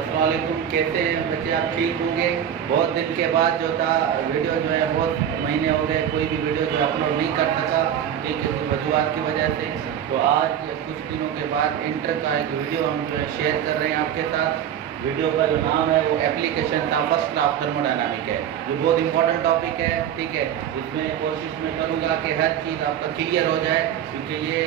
अस्सलाम वालेकुम। कैसे हैं बच्चे? आप ठीक होंगे? बहुत दिन के बाद जो था वीडियो जो है बहुत महीने हो गए कोई भी वीडियो जो अपलोड नहीं कर सका, ठीक है, वजूहत की वजह से। तो आज कुछ दिनों के बाद इंटर का एक वीडियो हम जो है शेयर कर रहे हैं आपके साथ। वीडियो का जो नाम है वो एप्लीकेशन था फर्स्ट लॉ ऑफ थर्मोडायनामिक है, जो बहुत इंपॉर्टेंट टॉपिक है, ठीक है। इसमें कोशिश मैं करूँगा कि हर चीज़ आपका क्लियर हो जाए, क्योंकि ये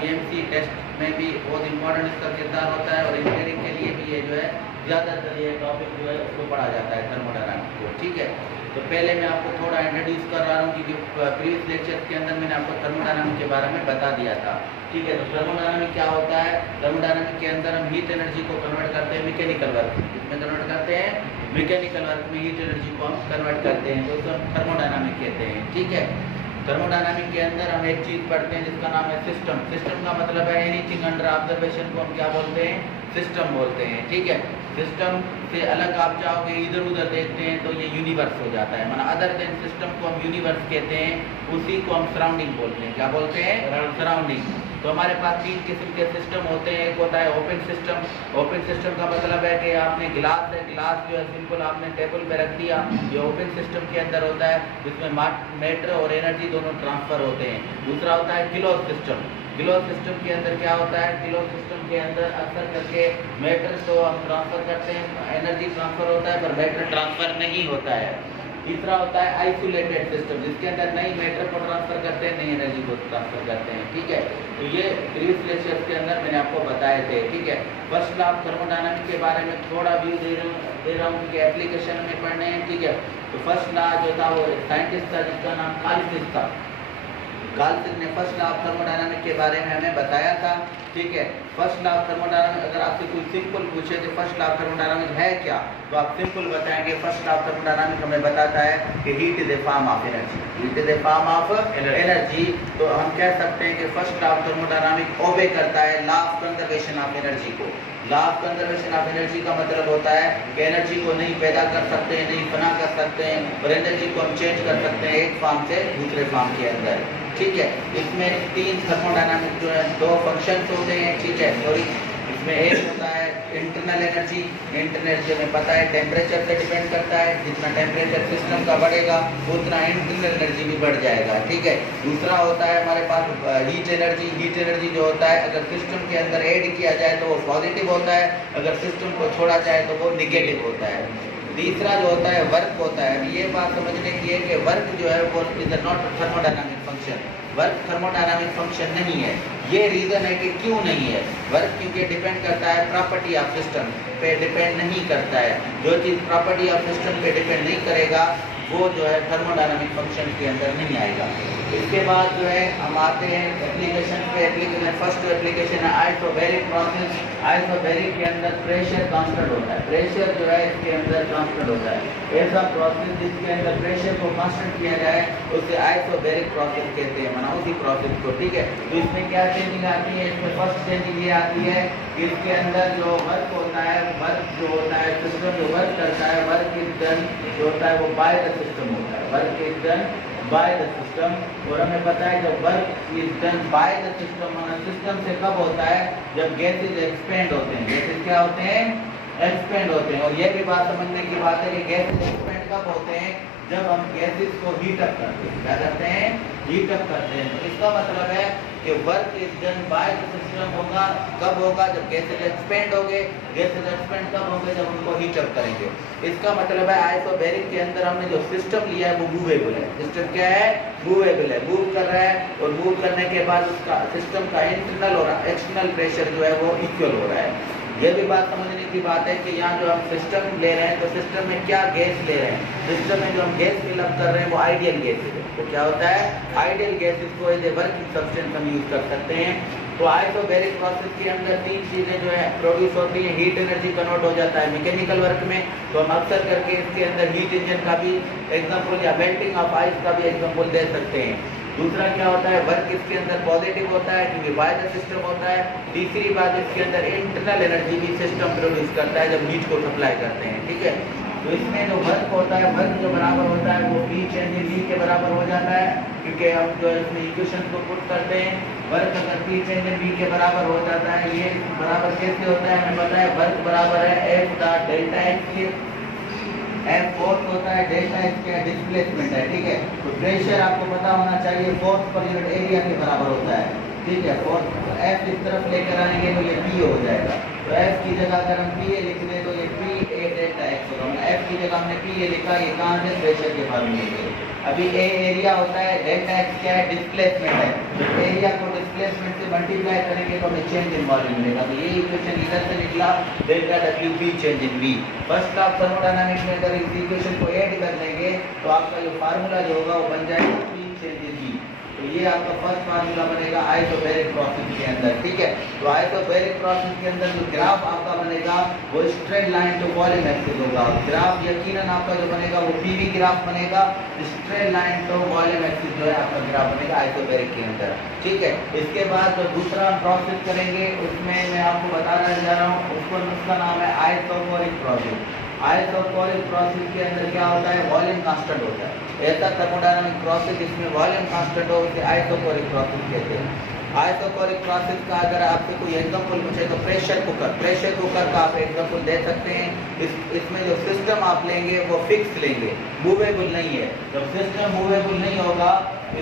बीएमसी टेस्ट में भी बहुत इंपॉर्टेंट इसका किरदार होता है और इंजीनियरिंग के लिए भी ये जो है ज़्यादातर ये टॉपिक जो है उसको पढ़ा जाता है थर्मोडायनामिक्स को, ठीक है। तो पहले मैं आपको थोड़ा इंट्रोड्यूस कर रहा हूँ, क्योंकि प्रीवियस लेक्चर के अंदर मैंने आपको थर्मोडायनामिक के बारे में बता दिया था, ठीक है। तो थर्मोडायनामिक क्या होता है? थर्मोडायनामिक के अंदर हम हीट एनर्जी को कन्वर्ट करते हैं मैकेनिकल वर्क में। किसमें कन्वर्ट करते हैं? मैकेनिकल वर्क में हीट एनर्जी को हम कन्वर्ट करते हैं, तो उसको हम थर्मोडायनामिक कहते हैं, ठीक है। थर्मोडायनामिक के अंदर हम एक चीज़ पढ़ते हैं जिसका नाम है सिस्टम। सिस्टम का मतलब है एनीथिंग अंडर ऑब्जर्वेशन को हम क्या बोलते हैं? सिस्टम बोलते हैं, ठीक है। सिस्टम से अलग आप जाओगे, इधर उधर देखते हैं तो ये यूनिवर्स हो जाता है, माना अदर देन सिस्टम को हम यूनिवर्स कहते हैं, उसी को हम सराउंडिंग बोलते हैं। क्या बोलते हैं? सराउंडिंग। तो हमारे पास 3 किस्म के सिस्टम होते हैं। एक होता है ओपन सिस्टम। ओपन सिस्टम का मतलब है कि आपने गिलास है, गिलास जो है सिंपल आपने टेबल पे रख दिया, ये ओपन सिस्टम के अंदर होता है, जिसमें मैटर और एनर्जी दोनों ट्रांसफ़र होते हैं। दूसरा होता है क्लोज सिस्टम। क्लोज सिस्टम के अंदर क्या होता है? क्लोज सिस्टम के अंदर अक्सर करके मैटर तो हम ट्रांसफ़र करते हैं, एनर्जी ट्रांसफ़र होता है, पर मैटर ट्रांसफ़र नहीं होता है। तीसरा होता है आइसोलेटेड सिस्टम, जिसके अंदर नई मैटर को ट्रांसफ़र करते हैं, नई एनर्जी को ट्रांसफ़र करते हैं, ठीक है। तो ये प्रीवियस लेक्चर्स के अंदर मैंने आपको बताए थे, ठीक है। फर्स्ट लॉ ऑफ थर्मोडायनामिक के बारे में थोड़ा व्यू दे रहा हूँ क्योंकि एप्लीकेशन में पढ़ने हैं, ठीक है। तो फर्स्ट लॉ जो था वो साइंटिस्ट था जिसका नाम काल्सिक था। काल्सिक ने फर्स्ट लॉ ऑफ थर्मोडायनामिक के बारे में हमें बताया था, ठीक है। फर्स्ट लॉ ऑफ थर्मोडायनामिक अगर आपसे कोई सिंपल पूछे कि फर्स्ट लॉ ऑफ थर्मोडायनामिक है क्या, तो आप सिंपल बताएंगे फर्स्ट लॉ ऑफ थर्मोडायनामिक हमें बताता है कि heat is a form of energy. Heat is a form of energy. तो हम कह सकते हैं कि first law of thermodynamic obey करता है law of conservation of energy को। Law of conservation of energy का मतलब होता है कि एनर्जी को नहीं पैदा कर सकते हैं, नहीं बना कर सकते हैं, और एनर्जी को हम चेंज कर सकते हैं एक फॉर्म से दूसरे फॉर्म के अंदर, ठीक है। इसमें 3 थर्मोडायनामिक जो है 2 फंक्शंस होते हैं, ठीक है। सॉरी, इसमें एक होता है इंटरनल एनर्जी। इंटरनल एनर्जी हमें पता है टेम्परेचर से डिपेंड करता है, जितना टेम्परेचर सिस्टम का बढ़ेगा उतना इंटरनल एनर्जी भी बढ़ जाएगा, ठीक है। दूसरा होता है हमारे पास हीट एनर्जी। हीट एनर्जी जो होता है अगर सिस्टम के अंदर ऐड किया जाए तो वो पॉजिटिव होता है, अगर सिस्टम को छोड़ा जाए तो वो निगेटिव होता है। तीसरा जो होता है वर्क होता है। अभी ये बात समझने की है कि वर्क जो है वो is not thermodynamic function. Work thermodynamic function नहीं है। ये रीज़न है कि क्यों नहीं है वर्क, क्योंकि डिपेंड करता है प्रॉपर्टी ऑफ सिस्टम पे, डिपेंड नहीं करता है। जो चीज़ प्रॉपर्टी ऑफ सिस्टम पे डिपेंड नहीं करेगा वो जो है थर्मोडायनामिक फंक्शन के अंदर नहीं आएगा। इसके बाद जो है हम आते हैं एप्लीकेशन पे। एप्लीकेशन फर्स्ट एप्लीकेशन है आइसोबैरिक प्रोसेस। आइसोबैरिक के अंदर प्रेशर कांस्टेंट होता है, प्रेशर जो है इसके अंदर कांस्टेंट होता है। ऐसा प्रोसेस जिसके अंदर प्रेशर को कांस्टेंट किया जाए उसे आइसोबैरिक प्रोसेस कहते हैं, माना उसी प्रोसेस को, ठीक है। तो इसमें क्या चेंजिंग आती है? इसमें फर्स्ट चेंजिंग ये आती है कि इसके अंदर जो वर्क होता है, वर्क जो होता है सिस्टम जो वर्क करता है, वर्क इज डन जो होता है वो बाय द सिस्टम होता है, work is done by the system. और हमें पता है जब work is done by the system, system से कब होता है? जब गैसेज एक्सपेंड होते हैं। गैसेज क्या होते हैं? एक्सपेंड होते हैं। और यह भी बात समझने की बात है कि गैसेज एक्सपेंड कब होते हैं? जब हम गैसेज को हीट अप करते हैं। क्या करते हैं? हीट अप करते हैं। तो इसका मतलब है कि work is done by the system होगा, कब होगा? जब गैसेज एक्सपेंड होंगे। गैसेज एक्सपेंड कब होंगे? जब उनको हीट अप करेंगे। इसका मतलब है आइसोबैरिक के अंदर हमने जो सिस्टम लिया है वो मूवेबल है। सिस्टम क्या है? मूवेबल है, मूव कर रहा है, और मूव करने के बाद उसका सिस्टम का इंटरनल और एक्सटर्नल प्रेशर जो है वो इक्वल हो रहा है। यह भी बात समझने की बात है कि यहाँ जो हम सिस्टम ले रहे हैं तो सिस्टम में क्या गैस ले रहे हैं? सिस्टम में जो हम गैस फिलअप कर रहे हैं वो आइडियल गैस है। तो क्या होता है? आइडियल गैसेस को एज ए वर्किंग सब्सटेंस हम यूज कर सकते हैं। तो आइसोबैरिक प्रोसेस के अंदर 3 चीज़ें जो है प्रोड्यूस होती हैं। हीट एनर्जी कन्वर्ट हो जाता है मैकेनिकल वर्क में, तो हम अक्सर करके इसके अंदर हीट इंजन का भी एग्जाम्पल या मेल्टिंग ऑफ आइस का भी एग्जाम्पल दे सकते हैं। दूसरा क्या होता है? वर्क इसके अंदर पॉजिटिव होता है क्योंकि बाय द सिस्टम होता है। तीसरी बात, इसके अंदर इंटरनल एनर्जी भी सिस्टम प्रोड्यूस करता है जब हीट को सप्लाई करते हैं, ठीक है। तो इसमें जो वर्क होता है, वर्क जो बराबर होता है वो E चेंज V के बराबर हो जाता है, क्योंकि हम जो है इसमें इक्वेशन को पुट करते हैं वर्क अगर P चेंज इन V के बराबर हो जाता है, ये बराबर कैसे होता है हमें पता है, वर्क बराबर है F का डेल्टा एक्स के, F फोर्स होता है, डेल्टा एक्स क्या डिस्प्लेसमेंट है, ठीक है। तो प्रेशर आपको पता होना चाहिए फोर्स पर यूनिट एरिया के बराबर होता है, ठीक है। फोर्स F इस तरफ लेकर आएंगे तो ये P हो जाएगा, तो F की जगह अगर हम P लिख दें तो ये P A डेल्टा एक्स होगा। F की जगह हमने P लिखा, ये कहाँ से प्रेशर के फार्मूले से। अभी A एरिया होता है, डेल्टा एक्स क्या है डिस्प्लेसमेंट है, तो एरिया को डिस्प्लेसमेंट से मल्टीप्लाई करेंगे तो हमें चेंज इन वॉल्यूम मिलेगा। तो ये इक्वेशन इधर से निकला, delta W P change in V. First of thermodynamics में अगर इस इक्वेशन को ऐड कर लेंगे तो आपका जो फार्मूला जो होगा वो बन जाएगा पी चेंज इन वी। तो ये आपका फर्स्ट फार्मूला बनेगा आइसोबैरिक प्रोसेस के अंदर, ठीक है। तो आइसोबैरिक प्रोसेस के अंदर जो ग्राफ आपका बनेगा वो straight line to volume axis होगा। ग्राफ यकीनन आपका जो बनेगा वो पीवी ग्राफ बनेगा, straight line to volume axis जो है आपका ग्राफ बनेगा आइसोबैरिक के अंदर, ठीक है। इसके बाद जो दूसरा प्रोसेस करेंगे उसमें मैं आपको बताना जा रहा हूँ, उसका नाम है आइसोबैरिक प्रोसेस। आइसोबैरिक प्रोसेस के अंदर क्या होता है, वॉल्यूम कांस्टेंट होता है। ऐसा थर्मोडायनामिक प्रोसेस जिसमें वॉल्यूम कांस्टेंट हो उसे आइसोबैरिक प्रोसेस कहते हैं। आइसोबैरिक प्रोसेस का अगर आपसे कोई एग्जांपल पूछे तो प्रेशर कुकर का आप एग्जांपल दे सकते हैं। इसमें जो सिस्टम आप लेंगे वो फिक्स लेंगे, मूवेबल नहीं है। जब सिस्टम मूवेबल नहीं होगा,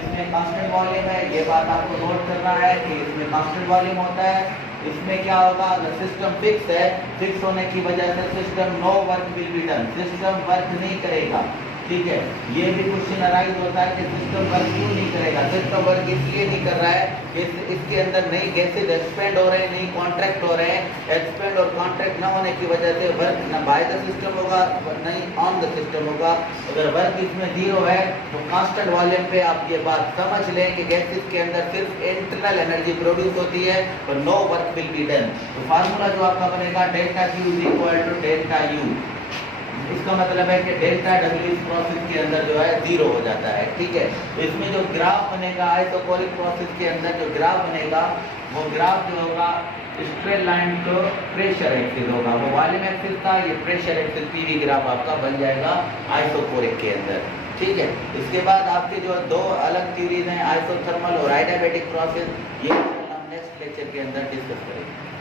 इसमें कांस्टेंट वॉल्यूम है, ये बात आपको नोट करना है कि इसमें कांस्टेंट वॉल्यूम होता है। इसमें क्या होगा, अगर सिस्टम फिक्स है, फिक्स होने की वजह से system no work will be done, system work नहीं करेगा, ठीक है। ये भी क्वेश्चन अराइज होता है कि सिस्टम वर्क क्यों नहीं करेगा। सिस्टम वर्क इसलिए नहीं कर रहा है कि इसके अंदर नई गैसेज एक्सपेंड हो रहे हैं, नई कॉन्ट्रैक्ट हो रहे हैं। एक्सपेंड और कॉन्ट्रैक्ट न होने की वजह से वर्क न बाय द सिस्टम होगा नहीं ऑन द सिस्टम होगा। अगर वर्क इसमें जीरो है तो कांस्टेंट वॉल्यूम पे आप ये बात समझ लें कि गैसेज के अंदर सिर्फ इंटरनल एनर्जी प्रोड्यूस होती है और no work will be done. तो फार्मूला जो आपका बनेगा delta Q is equal to delta U. इसका मतलब है कि डेल्टा डब्ल्यू इस प्रोसेस के अंदर जो है जीरो हो जाता है, ठीक है। इसमें जो ग्राफ बनेगा आइसोबैरिक प्रोसेस के अंदर जो ग्राफ बनेगा वो ग्राफ जो होगा स्ट्रेट लाइन तो प्रेशर एक्सिस होगा, वो वॉल्यूम एक्सिस का, ये प्रेशर एक्सिस पीवी ग्राफ आपका बन जाएगा आइसोबैरिक के अंदर, ठीक है। इसके बाद आपके जो दो अलग थ्योरीज हैं आइसोथर्मल और आइडियाबैटिक प्रोसेस, ये हम नेक्स्ट लेक्चर के अंदर डिस्कस करेंगे।